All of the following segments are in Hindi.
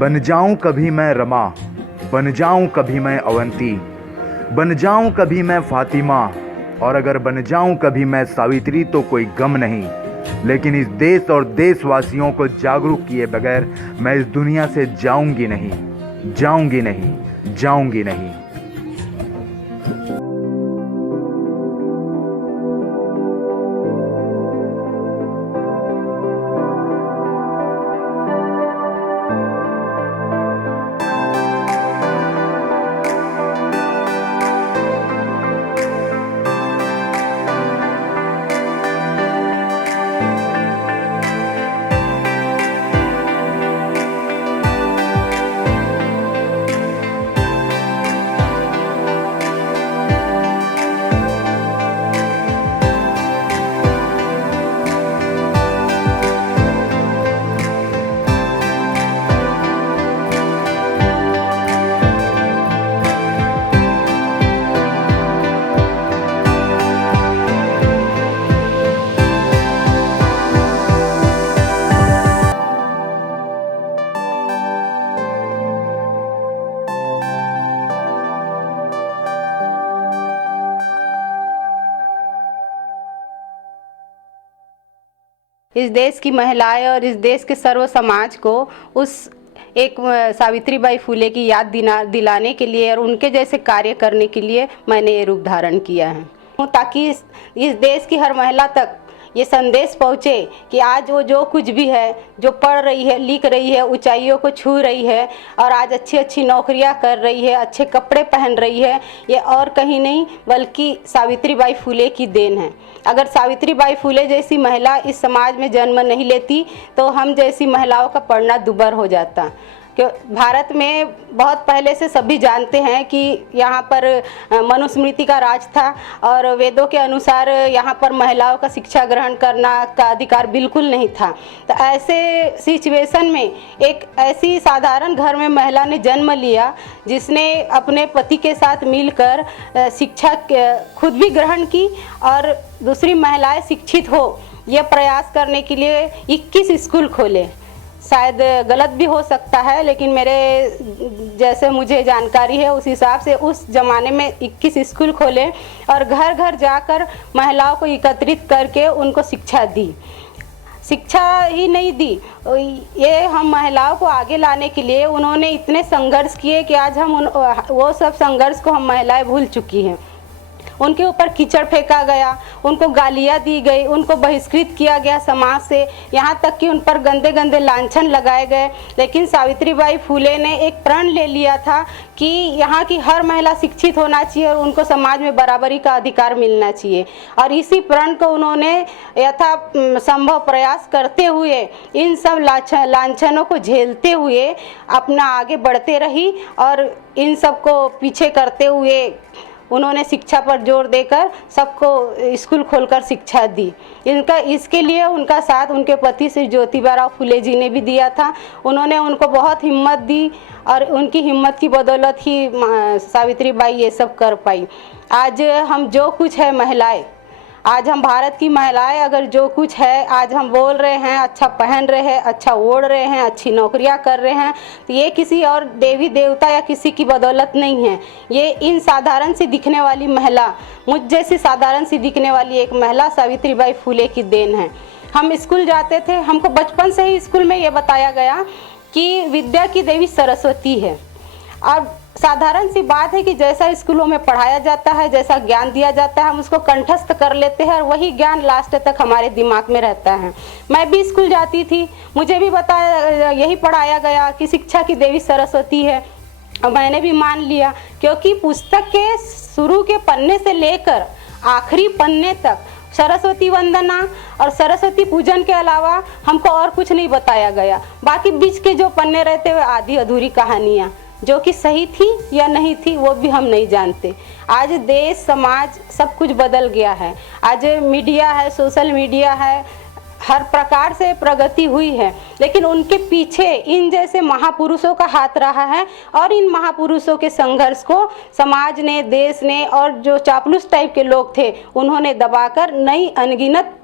बन जाऊं कभी मैं रमा, बन जाऊं कभी मैं अवंती, बन जाऊं कभी मैं फातिमा, और अगर बन जाऊं कभी मैं सावित्री तो कोई गम नहीं। लेकिन इस देश और देशवासियों को जागरूक किए बगैर मैं इस दुनिया से जाऊंगी नहीं, जाऊंगी नहीं, जाऊंगी नहीं। इस देश की महिलाएं और इस देश के सर्व समाज को उस एक सावित्रीबाई फुले की याद दिलाने के लिए और उनके जैसे कार्य करने के लिए मैंने ये रूप धारण किया है, ताकि इस देश की हर महिला तक ये संदेश पहुँचे कि आज वो जो कुछ भी है, जो पढ़ रही है, लिख रही है, ऊंचाइयों को छू रही है और आज अच्छी अच्छी नौकरियां कर रही है, अच्छे कपड़े पहन रही है, ये और कहीं नहीं बल्कि सावित्रीबाई फुले की देन है। अगर सावित्रीबाई फुले जैसी महिला इस समाज में जन्म नहीं लेती तो हम जैसी महिलाओं का पढ़ना दुभर हो जाता। भारत में बहुत पहले से सभी जानते हैं कि यहाँ पर मनुस्मृति का राज था और वेदों के अनुसार यहाँ पर महिलाओं का शिक्षा ग्रहण करना का अधिकार बिल्कुल नहीं था। तो ऐसे सिचुएशन में एक ऐसी साधारण घर में महिला ने जन्म लिया जिसने अपने पति के साथ मिलकर शिक्षा खुद भी ग्रहण की और दूसरी महिलाएं शिक्षित हो यह प्रयास करने के लिए 21 स्कूल खोले। शायद गलत भी हो सकता है, लेकिन मेरे जैसे मुझे जानकारी है उस हिसाब से उस ज़माने में 21 स्कूल खोले और घर घर जाकर महिलाओं को एकत्रित करके उनको शिक्षा दी। शिक्षा ही नहीं दी, ये हम महिलाओं को आगे लाने के लिए उन्होंने इतने संघर्ष किए कि आज हम वो सब संघर्ष को हम महिलाएं भूल चुकी हैं। उनके ऊपर कीचड़ फेंका गया, उनको गालियाँ दी गई, उनको बहिष्कृत किया गया समाज से, यहाँ तक कि उन पर गंदे गंदे लांछन लगाए गए। लेकिन सावित्रीबाई फुले ने एक प्रण ले लिया था कि यहाँ की हर महिला शिक्षित होना चाहिए और उनको समाज में बराबरी का अधिकार मिलना चाहिए। और इसी प्रण को उन्होंने यथा संभव प्रयास करते हुए इन सब लांछनों को झेलते हुए अपना आगे बढ़ते रही और इन सब को पीछे करते हुए उन्होंने शिक्षा पर जोर देकर सबको स्कूल खोलकर शिक्षा दी। इसके लिए उनका साथ उनके पति श्री ज्योतिबाराव फुले जी ने भी दिया था। उन्होंने उनको बहुत हिम्मत दी और उनकी हिम्मत की बदौलत ही सावित्रीबाई ये सब कर पाई। आज हम जो कुछ है महिलाएं, आज हम भारत की महिलाएं अगर जो कुछ है आज हम बोल रहे हैं, अच्छा पहन रहे हैं, अच्छा ओढ़ रहे हैं, अच्छी नौकरियां कर रहे हैं, तो ये किसी और देवी देवता या किसी की बदौलत नहीं है। ये इन साधारण सी दिखने वाली महिला, मुझ जैसी साधारण सी दिखने वाली एक महिला सावित्रीबाई फुले की देन है। हम स्कूल जाते थे, हमको बचपन से ही स्कूल में ये बताया गया कि विद्या की देवी सरस्वती है। और साधारण सी बात है कि जैसा स्कूलों में पढ़ाया जाता है, जैसा ज्ञान दिया जाता है, हम उसको कंठस्थ कर लेते हैं और वही ज्ञान लास्ट तक हमारे दिमाग में रहता है। मैं भी स्कूल जाती थी, मुझे भी बताया, यही पढ़ाया गया कि शिक्षा की देवी सरस्वती है और मैंने भी मान लिया, क्योंकि पुस्तक के शुरू के पन्ने से लेकर आखिरी पन्ने तक सरस्वती वंदना और सरस्वती पूजन के अलावा हमको और कुछ नहीं बताया गया। बाकी बीच के जो पन्ने रहते हुए आधी अधूरी कहानियाँ जो कि सही थी या नहीं थी वो भी हम नहीं जानते। आज देश समाज सब कुछ बदल गया है। आज मीडिया है, सोशल मीडिया है, हर प्रकार से प्रगति हुई है, लेकिन उनके पीछे इन जैसे महापुरुषों का हाथ रहा है और इन महापुरुषों के संघर्ष को समाज ने, देश ने और जो चापलूस टाइप के लोग थे उन्होंने दबाकर नई अनगिनत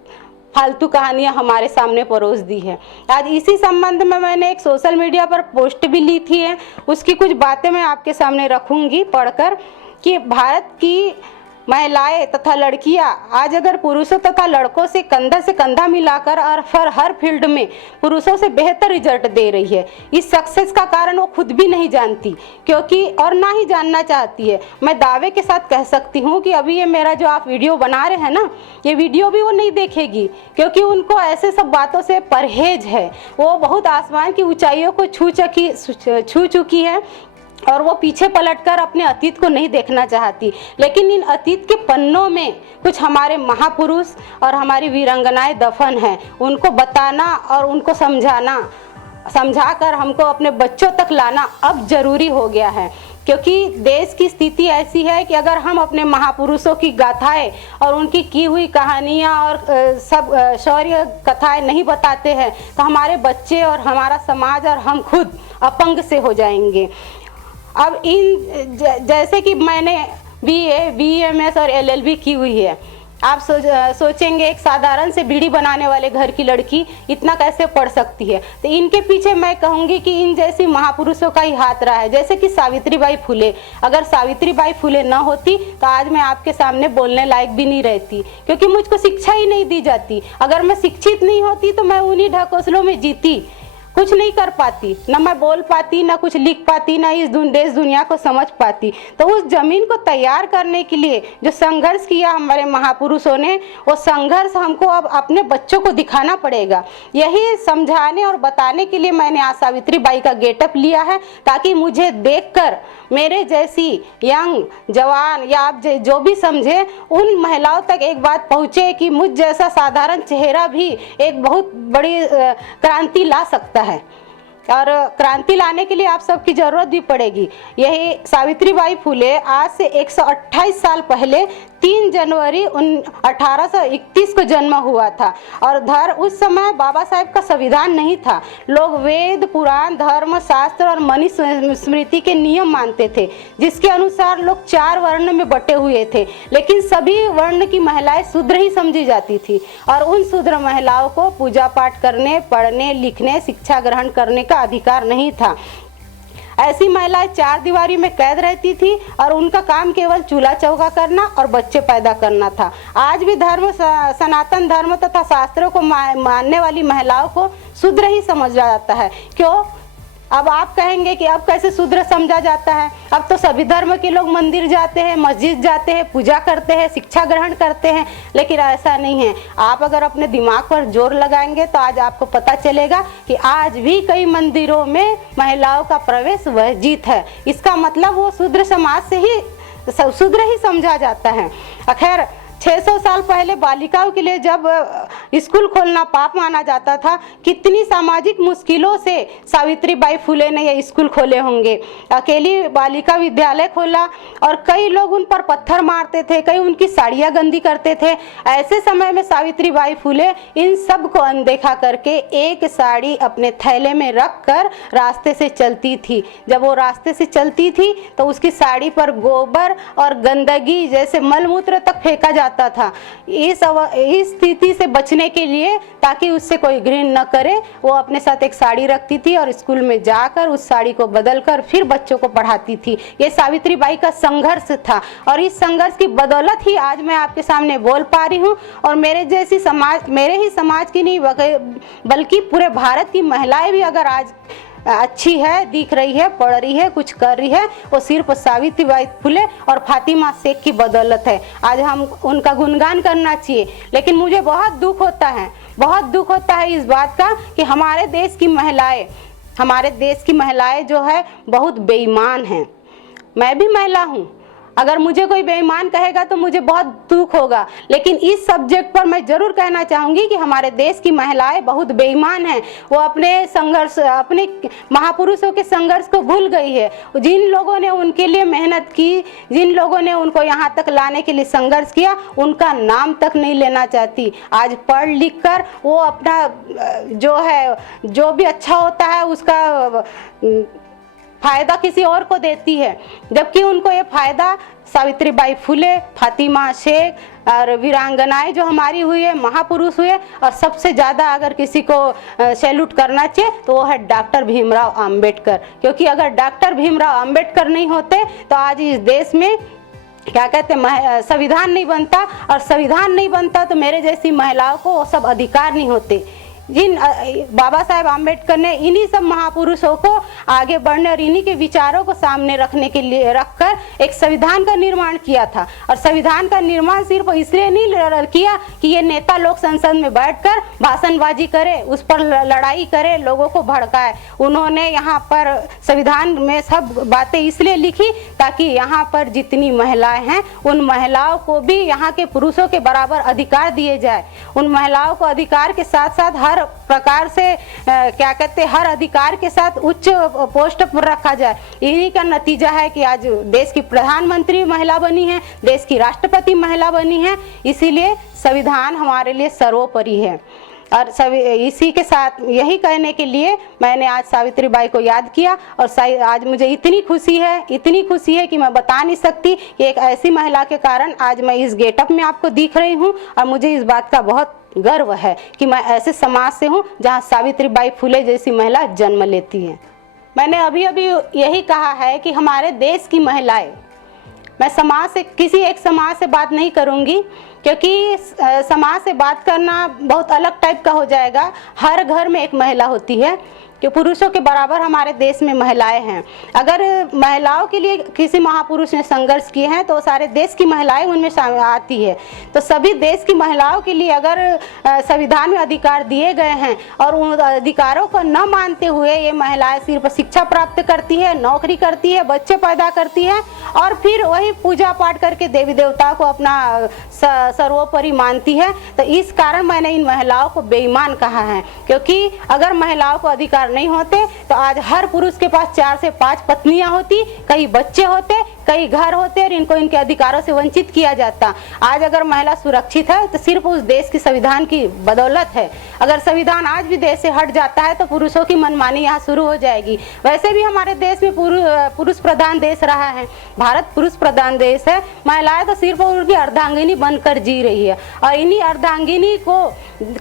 फालतू कहानियां हमारे सामने परोस दी है। आज इसी संबंध में मैंने एक सोशल मीडिया पर पोस्ट भी ली थी है, उसकी कुछ बातें मैं आपके सामने रखूंगी पढ़कर कि भारत की महिलाएं तथा लड़कियां आज अगर पुरुषों तथा लड़कों से कंधा मिलाकर और हर फील्ड में पुरुषों से बेहतर रिजल्ट दे रही है। इस सक्सेस का कारण वो खुद भी नहीं जानती, क्योंकि और ना ही जानना चाहती है। मैं दावे के साथ कह सकती हूँ कि अभी ये मेरा जो आप वीडियो बना रहे हैं ना, ये वीडियो भी वो नहीं देखेगी, क्योंकि उनको ऐसे सब बातों से परहेज है। वो बहुत आसमान की ऊंचाइयों को छू चुकी है और वो पीछे पलटकर अपने अतीत को नहीं देखना चाहती। लेकिन इन अतीत के पन्नों में कुछ हमारे महापुरुष और हमारी वीरांगनाएं दफन हैं। उनको बताना और उनको समझाकर हमको अपने बच्चों तक लाना अब जरूरी हो गया है, क्योंकि देश की स्थिति ऐसी है कि अगर हम अपने महापुरुषों की गाथाएं और उनकी की हुई कहानियां और सब शौर्य कथाएं नहीं बताते हैं तो हमारे बच्चे और हमारा समाज और हम खुद अपंग से हो जाएंगे। अब जैसे कि मैंने BA, BMS और LLB की हुई है, आप सोचेंगे एक साधारण से बीड़ी बनाने वाले घर की लड़की इतना कैसे पढ़ सकती है। तो इनके पीछे मैं कहूँगी कि इन जैसी महापुरुषों का ही हाथ रहा है। जैसे कि सावित्रीबाई फुले, अगर सावित्रीबाई फुले न होती तो आज मैं आपके सामने बोलने लायक भी नहीं रहती, क्योंकि मुझको शिक्षा ही नहीं दी जाती। अगर मैं शिक्षित नहीं होती तो मैं उन्हीं ढकोसलों में जीती, कुछ नहीं कर पाती, ना मैं बोल पाती, ना कुछ लिख पाती, ना इस देश दुनिया को समझ पाती। तो उस जमीन को तैयार करने के लिए जो संघर्ष किया हमारे महापुरुषों ने, वो संघर्ष हमको अब अपने बच्चों को दिखाना पड़ेगा। यही समझाने और बताने के लिए मैंने आज सावित्रीबाई का गेटअप लिया है, ताकि मुझे देखकर मेरे जैसी यंग जवान या आप जो भी समझे उन महिलाओं तक एक बात पहुँचे कि मुझ जैसा साधारण चेहरा भी एक बहुत बड़ी क्रांति ला सकता है। और क्रांति लाने के लिए आप सबकी जरूरत भी पड़ेगी। यही सावित्रीबाई फुले आज से 128 साल पहले 3 जनवरी 1831 को जन्म हुआ था। और उस समय बाबा साहेब का संविधान नहीं था। लोग वेद, पुराण, धर्म, शास्त्र और मनुस्मृति के नियम मानते थे, जिसके अनुसार लोग 4 वर्ण में बटे हुए थे। लेकिन सभी वर्ण की महिलाएं शूद्र ही समझी जाती थी और उन शूद्र महिलाओं को पूजा पाठ करने, पढ़ने, लिखने, शिक्षा ग्रहण करने का अधिकार नहीं था। ऐसी महिलाएं 4 दीवारी में कैद रहती थी और उनका काम केवल चूल्हा चौका करना और बच्चे पैदा करना था। आज भी सनातन धर्म तथा शास्त्रों को मानने वाली महिलाओं को शूद्र ही समझा जाता है। क्यों? अब आप कहेंगे कि अब कैसे शूद्र समझा जाता है? अब तो सभी धर्म के लोग मंदिर जाते हैं, मस्जिद जाते हैं, पूजा करते हैं, शिक्षा ग्रहण करते हैं। लेकिन ऐसा नहीं है। आप अगर अपने दिमाग पर जोर लगाएंगे तो आज आपको पता चलेगा कि आज भी कई मंदिरों में महिलाओं का प्रवेश वर्जित है। इसका मतलब वो शूद्र समाज से ही शूद्र ही समझा जाता है। खैर, 600 साल पहले बालिकाओं के लिए जब स्कूल खोलना पाप माना जाता था, कितनी सामाजिक मुश्किलों से सावित्रीबाई फुले ने ये स्कूल खोले होंगे। अकेली बालिका विद्यालय खोला और कई लोग उन पर पत्थर मारते थे, कई उनकी साड़ियाँ गंदी करते थे। ऐसे समय में सावित्रीबाई फुले इन सब को अनदेखा करके एक साड़ी अपने थैले में रख कर रास्ते से चलती थी। जब वो रास्ते से चलती थी तो उसकी साड़ी पर गोबर और गंदगी जैसे मलमूत्र तक फेंका जाता था। इस स्थिति से बचने के लिए, ताकि उससे कोई घृणा न करे, वो अपने साथ एक साड़ी रखती थी और स्कूल में जाकर उस साड़ी को बदलकर फिर बच्चों को पढ़ाती थी। ये सावित्रीबाई का संघर्ष था और इस संघर्ष की बदौलत ही आज मैं आपके सामने बोल पा रही हूँ। और मेरे ही समाज की नहीं बल्कि पूरे भारत की महिलाएं भी अगर आज अच्छी है, दिख रही है, पढ़ रही है, कुछ कर रही है, वो सिर्फ सावित्रीबाई फुले और फातिमा शेख की बदौलत है। आज हम उनका गुणगान करना चाहिए। लेकिन मुझे बहुत दुख होता है इस बात का कि हमारे देश की महिलाएं जो है बहुत बेईमान हैं। मैं भी महिला हूँ, अगर मुझे कोई बेईमान कहेगा तो मुझे बहुत दुख होगा। लेकिन इस सब्जेक्ट पर मैं जरूर कहना चाहूँगी कि हमारे देश की महिलाएं बहुत बेईमान हैं। वो अपने महापुरुषों के संघर्ष को भूल गई है। जिन लोगों ने उनके लिए मेहनत की, जिन लोगों ने उनको यहाँ तक लाने के लिए संघर्ष किया, उनका नाम तक नहीं लेना चाहती। आज पढ़ लिख कर वो अपना जो भी अच्छा होता है उसका फायदा किसी और को देती है, जबकि उनको ये फायदा सावित्रीबाई फुले, फातिमा शेख और वीरांगनाएं जो हमारी हुई है, महापुरुष हुए, और सबसे ज़्यादा अगर किसी को सैल्यूट करना चाहिए तो वो है डॉक्टर भीमराव अंबेडकर। क्योंकि अगर डॉक्टर भीमराव अंबेडकर नहीं होते तो आज इस देश में क्या कहते हैं संविधान नहीं बनता, और संविधान नहीं बनता तो मेरे जैसी महिलाओं को वो सब अधिकार नहीं होते जिन बाबा साहेब आम्बेडकर ने इन्हीं सब महापुरुषों को आगे बढ़ने और इन्हीं के विचारों को सामने रखने के लिए रखकर एक संविधान का निर्माण किया था। और संविधान का निर्माण सिर्फ इसलिए नहीं किया कि ये नेता लोग संसद में बैठकर भाषणबाजी करे, उस पर लड़ाई करे, लोगों को भड़काए। उन्होंने यहाँ पर संविधान में सब बातें इसलिए लिखी ताकि यहाँ पर जितनी महिलाएं हैं उन महिलाओं को भी यहाँ के पुरुषों के बराबर अधिकार दिए जाए। उन महिलाओं को अधिकार के साथ साथ हर प्रकार से क्या कहते हैं हर अधिकार के साथ उच्च पोस्ट पर रखा जाए। इन्हीं का नतीजा है कि आज देश की प्रधानमंत्री महिला बनी है, देश की राष्ट्रपति महिला बनी है। इसीलिए संविधान हमारे लिए सर्वोपरि है। और इसी के साथ यही कहने के लिए मैंने आज सावित्रीबाई को याद किया। और आज मुझे इतनी खुशी है कि मैं बता नहीं सकती कि एक ऐसी महिला के कारण आज मैं इस गेटअप में आपको दिख रही हूँ। और मुझे इस बात का बहुत गर्व है कि मैं ऐसे समाज से हूँ जहाँ सावित्रीबाई फुले जैसी महिला जन्म लेती है। मैंने अभी यही कहा है कि हमारे देश की महिलाएं, मैं समाज से किसी एक समाज से बात नहीं करूंगी क्योंकि समाज से बात करना बहुत अलग टाइप का हो जाएगा। हर घर में एक महिला होती है कि पुरुषों के बराबर हमारे देश में महिलाएं हैं। अगर महिलाओं के लिए किसी महापुरुष ने संघर्ष किए हैं तो सारे देश की महिलाएं उनमें आती है। तो सभी देश की महिलाओं के लिए अगर संविधान में अधिकार दिए गए हैं और उन अधिकारों को न मानते हुए ये महिलाएं सिर्फ शिक्षा प्राप्त करती है, नौकरी करती है, बच्चे पैदा करती है और फिर वही पूजा पाठ करके देवी देवताओं को अपना सर्वोपरि मानती है, तो इस कारण मैंने इन महिलाओं को बेईमान कहा है। क्योंकि अगर महिलाओं को अधिकार नहीं होते तो आज हर पुरुष के पास 4 से 5 पत्नियां होती, कई बच्चे होते, कई घर होते और इनको इनके अधिकारों से वंचित किया जाता। आज अगर महिला सुरक्षित है तो सिर्फ उस देश की संविधान की बदौलत है। अगर संविधान आज भी देश से हट जाता है तो पुरुषों की मनमानी यहाँ शुरू हो जाएगी। वैसे भी हमारे देश में पुरुष प्रधान देश रहा है, भारत पुरुष प्रधान देश है। महिलाएं तो सिर्फ उनकी अर्धांगिनी बनकर जी रही है और इन्हीं अर्धांगिनी को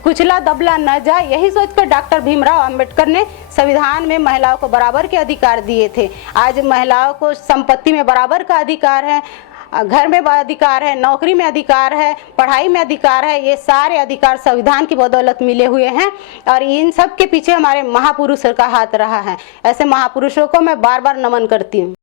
कुचला दबला न जाए, यही सोचकर डॉक्टर भीमराव अंबेडकर ने संविधान में महिलाओं को बराबर के अधिकार दिए थे। आज महिलाओं को संपत्ति में बराबर का अधिकार है, घर में अधिकार है, नौकरी में अधिकार है, पढ़ाई में अधिकार है। ये सारे अधिकार संविधान की बदौलत मिले हुए हैं और इन सब के पीछे हमारे महापुरुषों का हाथ रहा है। ऐसे महापुरुषों को मैं बार बार नमन करती हूँ।